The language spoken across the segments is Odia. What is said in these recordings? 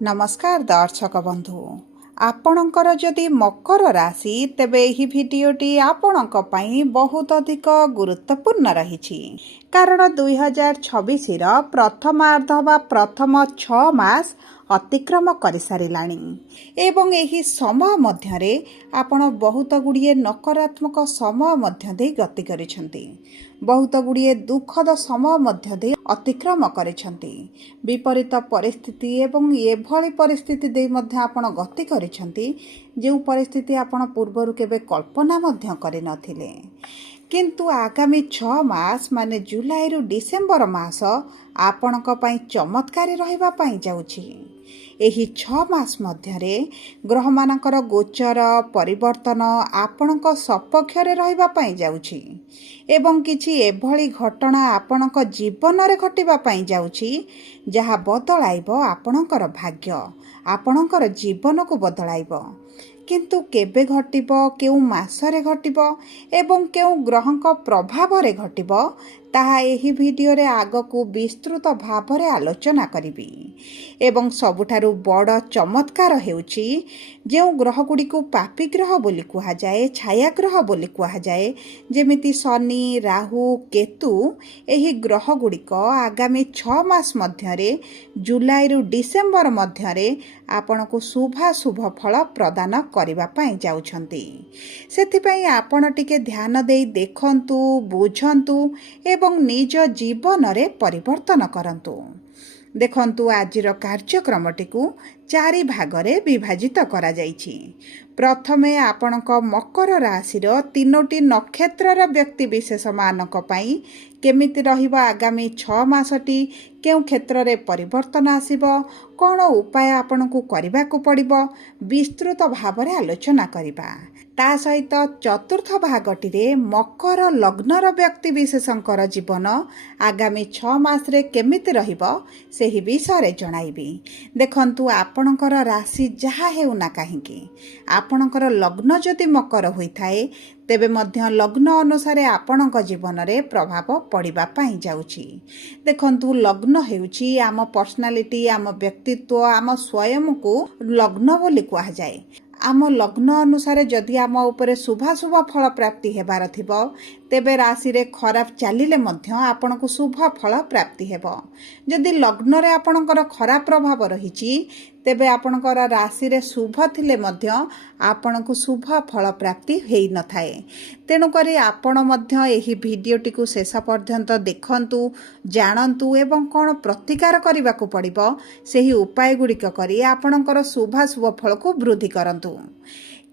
नमस्कार दर्शक बंधु आपणकर जदि मकर राशि तेबे एही भिडियोटी आपणक पई बहुत अधिक गुरुत्वपूर्ण रही कारण 2026 प्रथमार्ध बा प्रथम 6 मास अतिक्रम कर सारिलाणी एवं एही समय मध्यरे आपण बहुत गुड़िए नकारात्मक समय मध्य दे गति करिसेंती बहुत गुड़िए दुखद समय मध्य दे अतिक्रम करिसेंती विपरीत परिस्थिति एवं एभली परिस्थिति दे मध्य आपण गति करिसेंती जो परिस्थिति आपण पूर्वरु केबे कल्पना मध्य करि नथिले किंतु आगामी 6 मास माने जुलाई रु डिसेंबर मास आपणक पई चमत्कारी रहिबा पई जाउछि एही 6 मास मध्यरे ग्रह मानकर गोचर परिवर्तन आपणक सपक्षरे रहिबा पई जाउछि एवं किछि एभली घटना आपणक जीवन रे घटिबा पई जाउछि जहा बदलाइबो आपणकर भाग्य आपणकर जीवन को बदलाइबो किंतु केबे घटिबो केउ मासरे घटिबो एवं केउ ग्रहंक प्रभाव रे घटिबो ताहा एही भिडियो रे आगकू विस्तृत भाव रे आलोचना करिबी एवं सबुठारु बड़ चमत्कार हेउची जेउ ग्रह गुडी को पापी ग्रह बोली कुहा जाए छाया ग्रह बोली कुहा जाए जेमिति शनि राहु केतु एही ग्रह गुडी को आगामी 6 मास मध्यरे जुलाई रु डिसेंबर मध्यरे आपनको शुभ फल प्रदान करिबा पई जाउछंती सेथि पई आपण टिके ध्यान देई देखंतु बुझंतु एवं निज जीवन रे परिवर्तन करंतु देखंतु आजिर कार्यक्रमटी को 4 भागरे विभाजित करा जाइछि प्रथमे आपणक मकर राशिर 3टी नक्षत्रर व्यक्ति विशेष मानक पई केमिति रहिबा आगामी 6 मासटी केउ क्षेत्र रे परिवर्तन आसीबो कोन उपाय आपणकू करिबा को पड़िबो विस्तृत भावरे आलोचना करिबा ता सहित चतुर्थ भागटी रे मकर लग्नर व्यक्ति विशेषंकर जीवन आगामी 6 मास रे केमिति रहिबो सेही विषय रे जणाइबी देखंतु आपणकर राशि जहा हेउना काहेकि आपणकर लग्न जदि मकर होइथाए तेबे मध्य लग्न अनुसार आपणक जीवन रे प्रभाव पड़िबा पई जाउछि देखंतु लग्न हेउछि आम पर्सनालिटी आम व्यक्तित्व आम स्वयं को लग्न बोली कुहा जाए आम लग्न अनुसार जदि आम उपरे शुभ फल प्राप्ति हेबार थिबो तेबे राशि रे खराब चलिले मध्य आपनको शुभ फल प्राप्ति हेबो जदि लग्न रे आपणकर खराब प्रभाव रहिछि तेबे आपणकर राशि रे शुभ थिले मध्य आपनको शुभ फल प्राप्ति हेइ न थाए तेणु करी आपण मध्य एही भिडियोटी को शेष पर्यंत देखंतु जानंतु एवं कोन प्रतिकार करिबा को पड़िबो सेही उपाय गुड़िक करी आपणकर शुभ फल को वृद्धि करंतु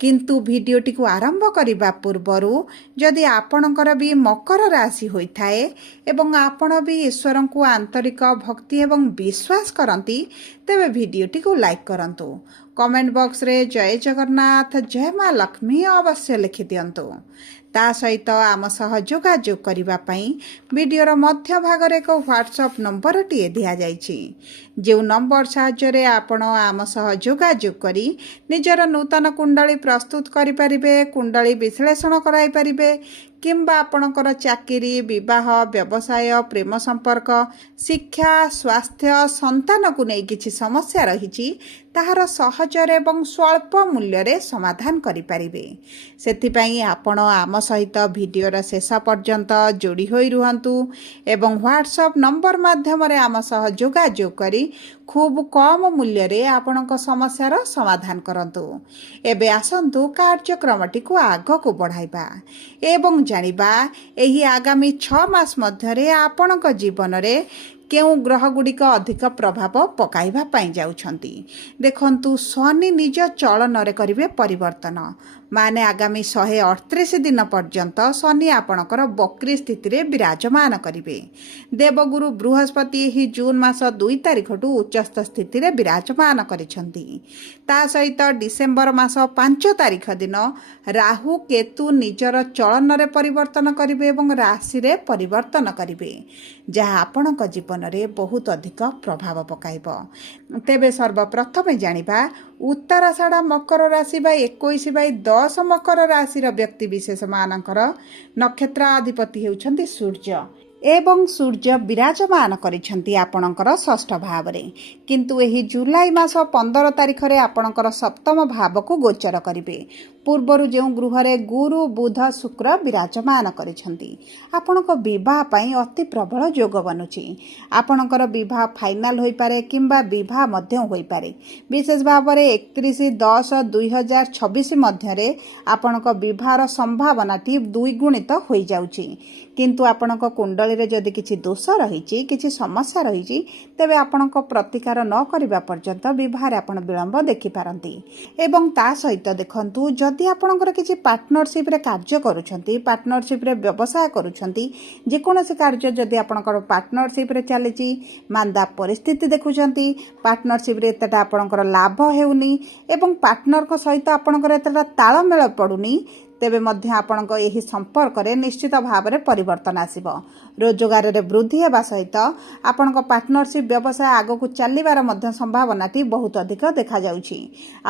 किंतु भिडियोटी को आरंभ करने पूर्वरु जदि आपणकर भी मकर राशि होइथाए एवं आपण भी ईश्वर को आंतरिक भक्ति एवं विश्वास करती तेबे भिडियोटी को लाइक करंतु कमेंट बॉक्स रे जय जगन्नाथ जय माँ लक्ष्मी अवश्य लिखि दियंतु ता सहित आम सह जोगाजोग करिबा पई वीडियोर मध्य भाग रे एक व्हाट्सएप नंबर टिए दिया जाइछि जो नंबर साहाय्य रे आपण आम सह जोगाजोग करी निजर नूतन कुंडली प्रस्तुत करि परिबे कुंडली विश्लेषण कराई परिबे किंबा आपणकर चाकरी विवाह व्यवसाय प्रेम संपर्क शिक्षा स्वास्थ्य संतान को नहीं किछि समस्या रही ताहार सहजर एवं स्वल्प मूल्य रे समाधान करि परिबे सेथिपई आपण आम सहित भिडियोर शेष पर्यंत जोड़ी होई रुहंतु एवं व्हाट्सएप नंबर माध्यम रे आम सह जोगाजोग करी खूब कम मूल्य रे आपणक समस्यार समाधान करंतु एबे आसंतु कार्यक्रमटी को आग को बढ़ाइबा एवं जानिबा एही आगामी 6 मास मध्यरे आपणक जीवन रे केउ ग्रह गुड़िक अधिक प्रभाव पकाइबा पाई जाउछंती देखंतु शनि निज चलन रे करिवे परिवर्तन माने आगामी 138 दिन पर्यंत शनि आपणकर बक्री स्थिति रे विराजमान करिवे देवगुरु बृहस्पति ही जून मास 2 तारिख ठू उच्चस्थ स्थिति रे विराजमान करिसंती ता सहित डिसेंबर मास 5 तारिख दिन राहु केतु निजर चलन रे परिवर्तन करिवे एवं राशि रे परिवर्तन करिवे जहा आपणक जीवन रे बहुत अधिक प्रभाव पकाइबो तेबे सर्वप्रथम जानिबा उत्तराषाढ़ मकर राशि 21/10 मकर राशि व्यक्ति विशेष मानकर नक्षत्राधिपति हेउछंती सूर्य ଏବଂ ସୂର୍ଯ୍ୟ ବିରାଜମାନ କରିଛନ୍ତି ଆପଣଙ୍କର ଷଷ୍ଠ ଭାବରେ। କିନ୍ତୁ ଏହି ଜୁଲାଇ ମାସ 15 ତାରିଖରେ ଆପଣଙ୍କର ସପ୍ତମ ଭାବକୁ ଗୋଚର କରିବେ। ପୂର୍ବରୁ ଯେଉଁ ଗୃହରେ ଗୁରୁ ବୁଧ ଶୁକ୍ର ବିରାଜମାନ କରିଛନ୍ତି, ଆପଣଙ୍କ ବିବାହ ପାଇଁ ଅତି ପ୍ରବଳ ଯୋଗ ବନୁଛି। ଆପଣଙ୍କର ବିବାହ ଫାଇନାଲ ହୋଇପାରେ କିମ୍ବା ବିବାହ ମଧ୍ୟ ହୋଇପାରେ। ବିଶେଷ ଭାବରେ 31/10/2026 ମଧ୍ୟରେ ଆପଣଙ୍କ ବିବାହର ସମ୍ଭାବନାଟି ଦ୍ୱିଗୁଣିତ ହୋଇଯାଉଛି। କିନ୍ତୁ ଆପଣଙ୍କ କୁଣ୍ଡଳୀରେ ଯଦି କିଛି ଦୋଷ ରହିଛି, କିଛି ସମସ୍ୟା ରହିଛି, ତେବେ ଆପଣଙ୍କ ପ୍ରତିକାର ନ କରିବା ପର୍ଯ୍ୟନ୍ତ ବିବାହରେ ଆପଣ ବିଳମ୍ବ ଦେଖିପାରନ୍ତି। ଏବଂ ତା ସହିତ ଦେଖନ୍ତୁ, ଯଦି ଆପଣଙ୍କର କିଛି ପାର୍ଟନରସିପ୍ରେ କାର୍ଯ୍ୟ କରୁଛନ୍ତି, ପାର୍ଟନରସିପ୍ରେ ବ୍ୟବସାୟ କରୁଛନ୍ତି, ଯେକୌଣସି କାର୍ଯ୍ୟ ଯଦି ଆପଣଙ୍କର ପାର୍ଟନରସିପ୍ରେ ଚାଲିଛି, ମାନ୍ଦା ପରିସ୍ଥିତି ଦେଖୁଛନ୍ତି, ପାର୍ଟନରସିପ୍ରେ ଏତେଟା ଆପଣଙ୍କର ଲାଭ ହେଉନି ଏବଂ ପାର୍ଟନରଙ୍କ ସହିତ ଆପଣଙ୍କର ଏତେଟା ତାଳମେଳ ପଡ଼ୁନି, ତେବେ ମଧ୍ୟ ଆପଣଙ୍କ ଏହି ସମ୍ପର୍କରେ ନିଶ୍ଚିତ ଭାବରେ ପରିବର୍ତ୍ତନ ଆସିବ। ରୋଜଗାରରେ ବୃଦ୍ଧି ହେବା ସହିତ ଆପଣଙ୍କ ପାର୍ଟନରସିପ୍ ବ୍ୟବସାୟ ଆଗକୁ ଚାଲିବାର ମଧ୍ୟ ସମ୍ଭାବନାଟି ବହୁତ ଅଧିକ ଦେଖାଯାଉଛି।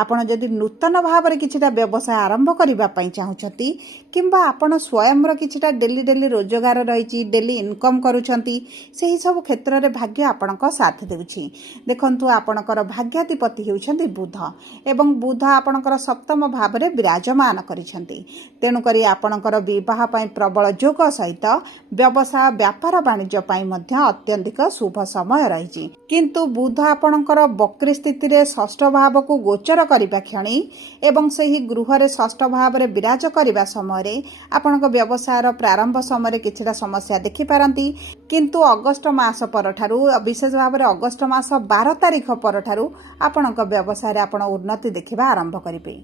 ଆପଣ ଯଦି ନୂତନ ଭାବରେ କିଛିଟା ବ୍ୟବସାୟ ଆରମ୍ଭ କରିବା ପାଇଁ ଚାହୁଁଛନ୍ତି କିମ୍ବା ଆପଣ ସ୍ୱୟଂର କିଛିଟା ଡେଲି ରୋଜଗାର ରହିଛି, ଡେଲି ଇନକମ୍ କରୁଛନ୍ତି, ସେହିସବୁ କ୍ଷେତ୍ରରେ ଭାଗ୍ୟ ଆପଣଙ୍କ ସାଥ ଦେଉଛି। ଦେଖନ୍ତୁ, ଆପଣଙ୍କର ଭାଗ୍ୟାଧିପତି ହେଉଛନ୍ତି ବୁଧ ଏବଂ ବୁଧ ଆପଣଙ୍କର ସପ୍ତମ ଭାବରେ ବିରାଜମାନ କରିଛନ୍ତି। ତେଣୁକରି ଆପଣଙ୍କର ବିବାହ ପାଇଁ ପ୍ରବଳ ଯୋଗ ସହିତ ବ୍ୟବସାୟ ବ୍ୟାପାର ବାଣିଜ୍ୟ ପାଇଁ ମଧ୍ୟ ଅତ୍ୟଧିକ ଶୁଭ ସମୟ ରହିଛି। କିନ୍ତୁ ବୁଧ ଆପଣଙ୍କର ବକ୍ରି ସ୍ଥିତିରେ ଷଷ୍ଠ ଭାବକୁ ଗୋଚର କରିବା କ୍ଷଣି ଏବଂ ସେହି ଗୃହରେ ଷଷ୍ଠ ଭାବରେ ବିରାଜ କରିବା ସମୟରେ ଆପଣଙ୍କ ବ୍ୟବସାୟର ପ୍ରାରମ୍ଭ ସମୟରେ କିଛିଟା ସମସ୍ୟା ଦେଖିପାରନ୍ତି। କିନ୍ତୁ ଅଗଷ୍ଟ ମାସ ପରଠାରୁ, ବିଶେଷ ଭାବରେ ଅଗଷ୍ଟ ମାସ 12 ତାରିଖ ପରଠାରୁ ଆପଣଙ୍କ ବ୍ୟବସାୟରେ ଆପଣ ଉନ୍ନତି ଦେଖିବା ଆରମ୍ଭ କରିବେ।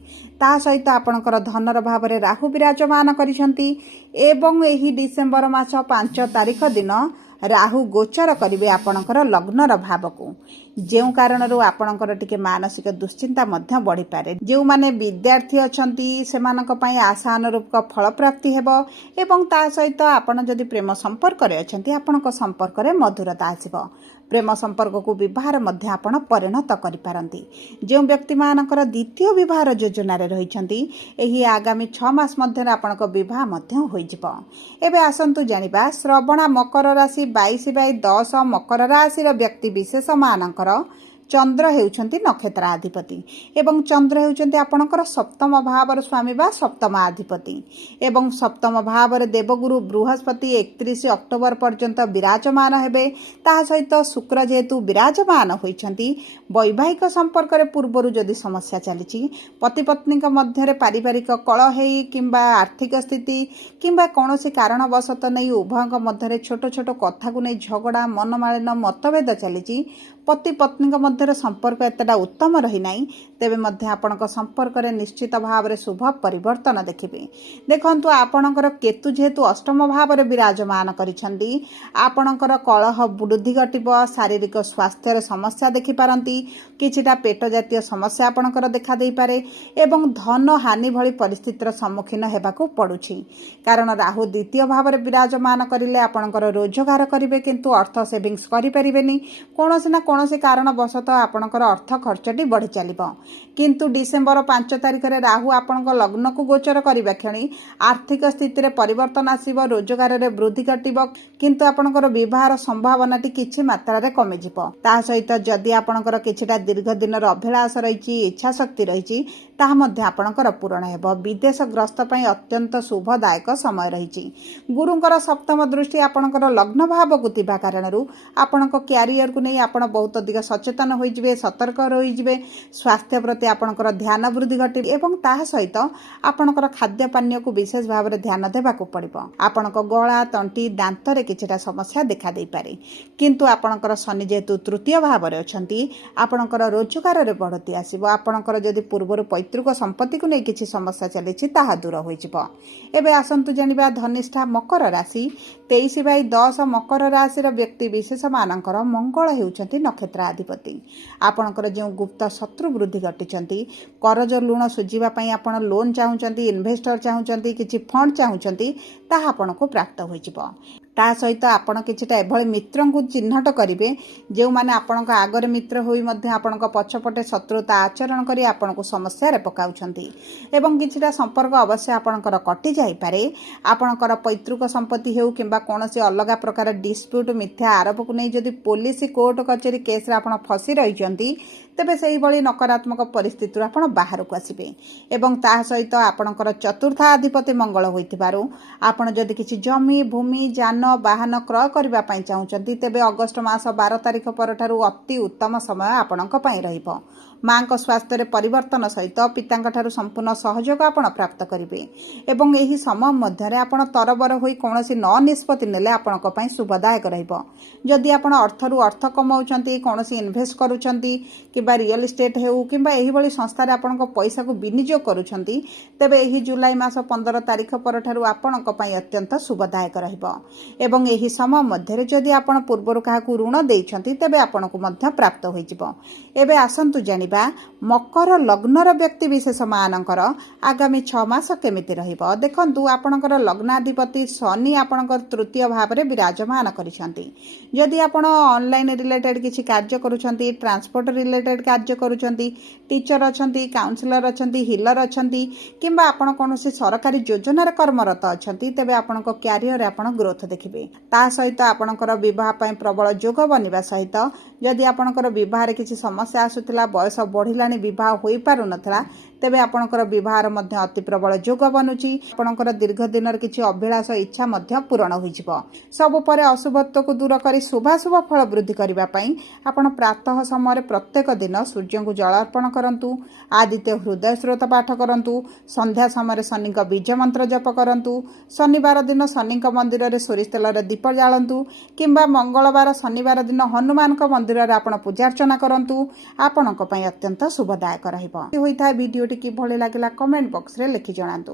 ତା ସହିତ ଆପଣଙ୍କର ଧନର ଭାବରେ ରାହୁ ବିରାଜମାନ କରିଛନ୍ତି ଏବଂ ଏହି ଡିସେମ୍ବର ମାସ 5 ତାରିଖ ଦିନ ରାହୁ ଗୋଚର କରିବେ ଆପଣଙ୍କର ଲଗ୍ନର ଭାବକୁ, ଯେଉଁ କାରଣରୁ ଆପଣଙ୍କର ଟିକେ ମାନସିକ ଦୁଶ୍ଚିନ୍ତା ମଧ୍ୟ ବଢ଼ିପାରେ। ଯେଉଁମାନେ ବିଦ୍ୟାର୍ଥୀ ଅଛନ୍ତି ସେମାନଙ୍କ ପାଇଁ ଆଶା ଅନୁରୂପ ଫଳପ୍ରାପ୍ତି ହେବ ଏବଂ ତା ସହିତ ଆପଣ ଯଦି ପ୍ରେମ ସମ୍ପର୍କରେ ଅଛନ୍ତି, ଆପଣଙ୍କ ସମ୍ପର୍କରେ ମଧୁରତା ଆସିବ। ପ୍ରେମ ସମ୍ପର୍କକୁ ବିବାହରେ ମଧ୍ୟ ଆପଣ ପରିଣତ କରିପାରନ୍ତି। ଯେଉଁ ବ୍ୟକ୍ତିମାନଙ୍କର ଦ୍ୱିତୀୟ ବିବାହର ଯୋଜନାରେ ରହିଛନ୍ତି, ଏହି ଆଗାମୀ 6 ମାସ ମଧ୍ୟରେ ଆପଣଙ୍କ ବିବାହ ମଧ୍ୟ ହୋଇଯିବ। ଏବେ ଆସନ୍ତୁ ଜାଣିବା, ଶ୍ରବଣା ମକର ରାଶି 22/10 ମକର ରାଶିର ବ୍ୟକ୍ତି ବିଶେଷମାନଙ୍କର ଚନ୍ଦ୍ର ହେଉଛନ୍ତି ନକ୍ଷତ୍ରାଧିପତି ଏବଂ ଚନ୍ଦ୍ର ହେଉଛନ୍ତି ଆପଣଙ୍କର ସପ୍ତମ ଭାବର ସ୍ୱାମୀ ବା ସପ୍ତମ ଅଧିପତି ଏବଂ ସପ୍ତମ ଭାବରେ ଦେବଗୁରୁ ବୃହସ୍ପତି 31 ଅକ୍ଟୋବର ପର୍ଯ୍ୟନ୍ତ ବିରାଜମାନ ହେବେ। ତାହା ସହିତ ଶୁକ୍ର ଯେହେତୁ ବିରାଜମାନ ହୋଇଛନ୍ତି, ବୈବାହିକ ସମ୍ପର୍କରେ ପୂର୍ବରୁ ଯଦି ସମସ୍ୟା ଚାଲିଛି, ପତି ପତ୍ନୀଙ୍କ ମଧ୍ୟରେ ପାରିବାରିକ କଳହ ହେଇ କିମ୍ବା ଆର୍ଥିକ ସ୍ଥିତି କିମ୍ବା କୌଣସି କାରଣବଶତଃ ନେଇ ଉଭୟଙ୍କ ମଧ୍ୟରେ ଛୋଟ ଛୋଟ କଥାକୁ ନେଇ ଝଗଡ଼ା, ମନମାଳିନ, ମତଭେଦ ଚାଲିଛି, ପତି ପତ୍ନୀଙ୍କ ମଧ୍ୟରେ ସମ୍ପର୍କ ଏତେଟା ଉତ୍ତମ ରହିନାହିଁ, ତେବେ ମଧ୍ୟ ଆପଣଙ୍କ ସମ୍ପର୍କରେ ନିଶ୍ଚିତ ଭାବରେ ଶୁଭ ପରିବର୍ତ୍ତନ ଦେଖିବେ। ଦେଖନ୍ତୁ, ଆପଣଙ୍କର କେତୁ ଯେହେତୁ ଅଷ୍ଟମ ଭାବରେ ବିରାଜମାନ କରିଛନ୍ତି, ଆପଣଙ୍କର କଳହ ବୃଦ୍ଧି ଘଟିବ, ଶାରୀରିକ ସ୍ୱାସ୍ଥ୍ୟରେ ସମସ୍ୟା ଦେଖିପାରନ୍ତି, କିଛିଟା ପେଟ ଜାତୀୟ ସମସ୍ୟା ଆପଣଙ୍କର ଦେଖାଦେଇପାରେ ଏବଂ ଧନ ହାନି ଭଳି ପରିସ୍ଥିତିର ସମ୍ମୁଖୀନ ହେବାକୁ ପଡ଼ୁଛି। କାରଣ ରାହୁ ଦ୍ୱିତୀୟ ଭାବରେ ବିରାଜମାନ କରିଲେ ଆପଣଙ୍କର ରୋଜଗାର କରିବେ କିନ୍ତୁ ଅର୍ଥ ସେଭିଂସ୍ କରିପାରିବେନି। କୌଣସି ନା କୌଣସି କାରଣବଶତଃ ଆପଣଙ୍କର ଅର୍ଥ ଖର୍ଚ୍ଚଟି ବଢ଼ି ଚାଲିବ। କିନ୍ତୁ ଡିସେମ୍ବର 5 ତାରିଖରେ ରାହୁ ଆପଣଙ୍କ ଲଗ୍ନକୁ ଗୋଚର କରିବା କ୍ଷଣି ଆର୍ଥିକ ସ୍ଥିତିରେ ପରିବର୍ତ୍ତନ ଆସିବ, ରୋଜଗାରରେ ବୃଦ୍ଧି ଘଟିବ, କିନ୍ତୁ ଆପଣଙ୍କର ବିବାହର ସମ୍ଭାବନାଟି କିଛି ମାତ୍ରାରେ କମିଯିବ। ତା ସହିତ ଯଦି ଆପଣଙ୍କର କିଛିଟା ଦୀର୍ଘ ଦିନର ଅଭିଳାଷ ରହିଛି, ଇଚ୍ଛା ଶକ୍ତି ରହିଛି, ତାହା ମଧ୍ୟ ଆପଣଙ୍କର ପୂରଣ ହେବ। ବିଦେଶ ଗ୍ରସ୍ତ ପାଇଁ ଅତ୍ୟନ୍ତ ଶୁଭଦାୟକ ସମୟ ରହିଛି। ଗୁରୁଙ୍କର ସପ୍ତମ ଦୃଷ୍ଟି ଆପଣଙ୍କର ଲଗ୍ନ ଭାବକୁ ଥିବା କାରଣରୁ ଆପଣଙ୍କ କ୍ୟାରିୟରକୁ ନେଇ ଆପଣ ବହୁତ ଅଧିକ ସଚେତନ ହୋଇଯିବେ, ସତର୍କ ରହିଯିବେ। ସ୍ୱାସ୍ଥ୍ୟ ପ୍ରତି ଆପଣଙ୍କର ଧ୍ୟାନ ବୃଦ୍ଧି ଘଟିବ ଏବଂ ତାହା ସହିତ ଆପଣଙ୍କର ଖାଦ୍ୟ ପାନୀୟକୁ ବିଶେଷ ଭାବରେ ଧ୍ୟାନ ଦେବାକୁ ପଡ଼ିବ। ଆପଣଙ୍କ ଗଳା, ତଣ୍ଟି, ଦାନ୍ତରେ କିଛିଟା ସମସ୍ୟା ଦେଖାଦେଇପାରେ। କିନ୍ତୁ ଆପଣଙ୍କର ଶନି ଯେହେତୁ ତୃତୀୟ ଭାବରେ ଅଛନ୍ତି, ଆପଣଙ୍କର ରୋଜଗାରରେ ବଢ଼ତି ଆସିବ। ଆପଣଙ୍କର ଯଦି ପୂର୍ବରୁ ପୈତୃକ ସମ୍ପତ୍ତିକୁ ନେଇ କିଛି ସମସ୍ୟା ଚାଲିଛି, ତାହା ଦୂର ହୋଇଯିବ। ଏବେ ଆସନ୍ତୁ ଜାଣିବା ଧନିଷ୍ଠା ମକର ରାଶି 23/10 ମକର ରାଶିର ବ୍ୟକ୍ତି ବିଶେଷମାନଙ୍କର ମଙ୍ଗଳ ହେଉଛନ୍ତି ନକ୍ଷତ୍ରାଧିପତି। ଆପଣଙ୍କର ଯେଉଁ ଗୁପ୍ତ ଶତ୍ରୁ ବୃଦ୍ଧି ଘଟିଛନ୍ତି, କରଜ ଋଣ ଶୁଝିବା ପାଇଁ ଆପଣ ଲୋନ୍ ଚାହୁଁଛନ୍ତି, ଇନଭେଷ୍ଟର ଚାହୁଁଛନ୍ତି, କିଛି ଫଣ୍ଡ ଚାହୁଁଛନ୍ତି, ତାହା ଆପଣଙ୍କୁ ପ୍ରାପ୍ତ ହୋଇଯିବ। ତା ସହିତ ଆପଣ କିଛିଟା ଏଭଳି ମିତ୍ରଙ୍କୁ ଚିହ୍ନଟ କରିବେ ଯେଉଁମାନେ ଆପଣଙ୍କ ଆଗରେ ମିତ୍ର ହୋଇ ମଧ୍ୟ ଆପଣଙ୍କ ପଛପଟେ ଶତ୍ରୁତା ଆଚରଣ କରି ଆପଣଙ୍କୁ ସମସ୍ୟାରେ ପକାଉଛନ୍ତି ଏବଂ କିଛିଟା ସମ୍ପର୍କ ଅବଶ୍ୟ ଆପଣଙ୍କର କଟି ଯାଇପାରେ। ଆପଣଙ୍କର ପୈତୃକ ସମ୍ପତ୍ତି ହେଉ କିମ୍ବା କୌଣସି ଅଲଗା ପ୍ରକାର ଡିସ୍ପ୍ୟୁଟ୍ ମିଥ୍ୟା ଆରୋପକୁ ନେଇ ଯଦି ପୋଲିସ କୋର୍ଟ କଚେରୀ କେସ୍ରେ ଆପଣ ଫସି ରହିଛନ୍ତି ତେବେ ସେହିଭଳି ନକାରାତ୍ମକ ପରିସ୍ଥିତିରୁ ଆପଣ ବାହାରକୁ ଆସିବେ ଏବଂ ତା ସହିତ ଆପଣଙ୍କର ଚତୁର୍ଥାଧିପତି ମଙ୍ଗଳ ହୋଇଥିବାରୁ ଆପଣ ଯଦି କିଛି ଜମି ଭୂମି ଯାନ ବାହନ କ୍ରୟ କରିବା ପାଇଁ ଚାହୁଁଛନ୍ତି ତେବେ ଅଗଷ୍ଟ ମାସ 12 ତାରିଖ ପରଠାରୁ ଅତି ଉତ୍ତମ ସମୟ ଆପଣଙ୍କ ପାଇଁ ରହିବ। ମାଙ୍କ ସ୍ୱାସ୍ଥ୍ୟରେ ପରିବର୍ତ୍ତନ ସହିତ ପିତାଙ୍କଠାରୁ ସମ୍ପୂର୍ଣ୍ଣ ସହଯୋଗ ଆପଣ ପ୍ରାପ୍ତ କରିବେ ଏବଂ ଏହି ସମୟ ମଧ୍ୟରେ ଆପଣ ତରବର ହୋଇ କୌଣସି ନିଷ୍ପତ୍ତି ନେଲେ ଆପଣଙ୍କ ପାଇଁ ଶୁଭଦାୟକ ରହିବ। ଯଦି ଆପଣ ଅର୍ଥରୁ ଅର୍ଥ କମାଉଛନ୍ତି, କୌଣସି ଇନଭେଷ୍ଟ କରୁଛନ୍ତି କିମ୍ବା ରିଅଲ ଇଷ୍ଟେଟ୍ ହେଉ କିମ୍ବା ଏହିଭଳି ସଂସ୍ଥାରେ ଆପଣଙ୍କ ପଇସାକୁ ବିନିଯୋଗ କରୁଛନ୍ତି ତେବେ ଏହି ଜୁଲାଇ ମାସ 15 ତାରିଖ ପରଠାରୁ ଆପଣଙ୍କ ପାଇଁ ଅତ୍ୟନ୍ତ ଶୁଭଦାୟକ ରହିବ ଏବଂ ଏହି ସମୟ ମଧ୍ୟରେ ଯଦି ଆପଣ ପୂର୍ବରୁ କାହାକୁ ଋଣ ଦେଇଛନ୍ତି ତେବେ ଆପଣଙ୍କୁ ମଧ୍ୟ ପ୍ରାପ୍ତ ହୋଇଯିବ। ଏବେ ଆସନ୍ତୁ ଜାଣିବା ମକର ଲଗ୍ନର ବ୍ୟକ୍ତିବିଶେଷମାନଙ୍କର ଆଗାମୀ 6 ମାସ କେମିତି ରହିବ। ଦେଖନ୍ତୁ, ଆପଣଙ୍କର ଲଗ୍ନାଧିପତି ଶନି ଆପଣଙ୍କର ତୃତୀୟ ଭାବରେ ବିରାଜମାନ କରିଛନ୍ତି। ଯଦି ଆପଣ ଅନଲାଇନ୍ ରିଲେଟେଡ୍ କିଛି କାର୍ଯ୍ୟ କରୁଛନ୍ତି, ଟ୍ରାନ୍ସପୋର୍ଟ ରିଲେଟେଡ୍ କାର୍ଯ୍ୟ କରୁଛନ୍ତି, ଟିଚର ଅଛନ୍ତି, କାଉନ୍ସିଲର ଅଛନ୍ତି, ହିଲର ଅଛନ୍ତି କିମ୍ବା ଆପଣ କୌଣସି ସରକାରୀ ଯୋଜନାରେ କର୍ମରତ ଅଛନ୍ତି ତେବେ ଆପଣଙ୍କ କ୍ୟାରିୟରରେ ଆପଣ ଗ୍ରୋଥ ଦେଖିବେ। ତା ସହିତ ଆପଣଙ୍କର ବିବାହ ପାଇଁ ପ୍ରବଳ ଯୋଗ ବନିବା ସହିତ ଯଦି ଆପଣଙ୍କର ବିବାହରେ କିଛି ସମସ୍ୟା ଆସୁଥିଲା, ବୟସ ବଢ଼ିଲାଣି, ବିବାହ ହୋଇପାରୁନଥିଲା ତେବେ ଆପଣଙ୍କର ବିବାହର ମଧ୍ୟ ଅତି ପ୍ରବଳ ଯୋଗ ବନୁଛି। ଆପଣଙ୍କର ଦୀର୍ଘ ଦିନର କିଛି ଅଭିଳାଷ ଇଚ୍ଛା ମଧ୍ୟ ପୂରଣ ହୋଇଯିବ। ସବୁ ପରେ ଅଶୁଭତ୍ୱକୁ ଦୂର କରି ଶୁଭାଶୁଭ ଫଳ ବୃଦ୍ଧି କରିବା ପାଇଁ ଆପଣ ପ୍ରାତଃ ସମୟରେ ପ୍ରତ୍ୟେକ ଦିନ ସୂର୍ଯ୍ୟଙ୍କୁ ଜଳ ଅର୍ପଣ କରନ୍ତୁ, ଆଦିତ୍ୟ ହୃଦୟ ସ୍ରୋତ ପାଠ କରନ୍ତୁ, ସନ୍ଧ୍ୟା ସମୟରେ ଶନିଙ୍କ ବୀଜ ମନ୍ତ୍ର ଜପ କରନ୍ତୁ, ଶନିବାର ଦିନ ଶନିଙ୍କ ମନ୍ଦିରରେ ସୋରିଷ ତେଲରେ ଦୀପ ଜାଳନ୍ତୁ କିମ୍ବା ମଙ୍ଗଳବାର ଶନିବାର ଦିନ ହନୁମାନଙ୍କ ମନ୍ଦିରରେ ଆପଣ ପୂଜାର୍ଚ୍ଚନା କରନ୍ତୁ। ଆପଣଙ୍କ ପାଇଁ ଅତ୍ୟନ୍ତ ଶୁଭଦାୟକ ରହିବ। ହୋଇଥାଏ ଭିଡ଼ିଓଟି କିଭଳି ଲାଗିଲା କମେଣ୍ଟ ବକ୍ସରେ ଲେଖି ଜଣାନ୍ତୁ।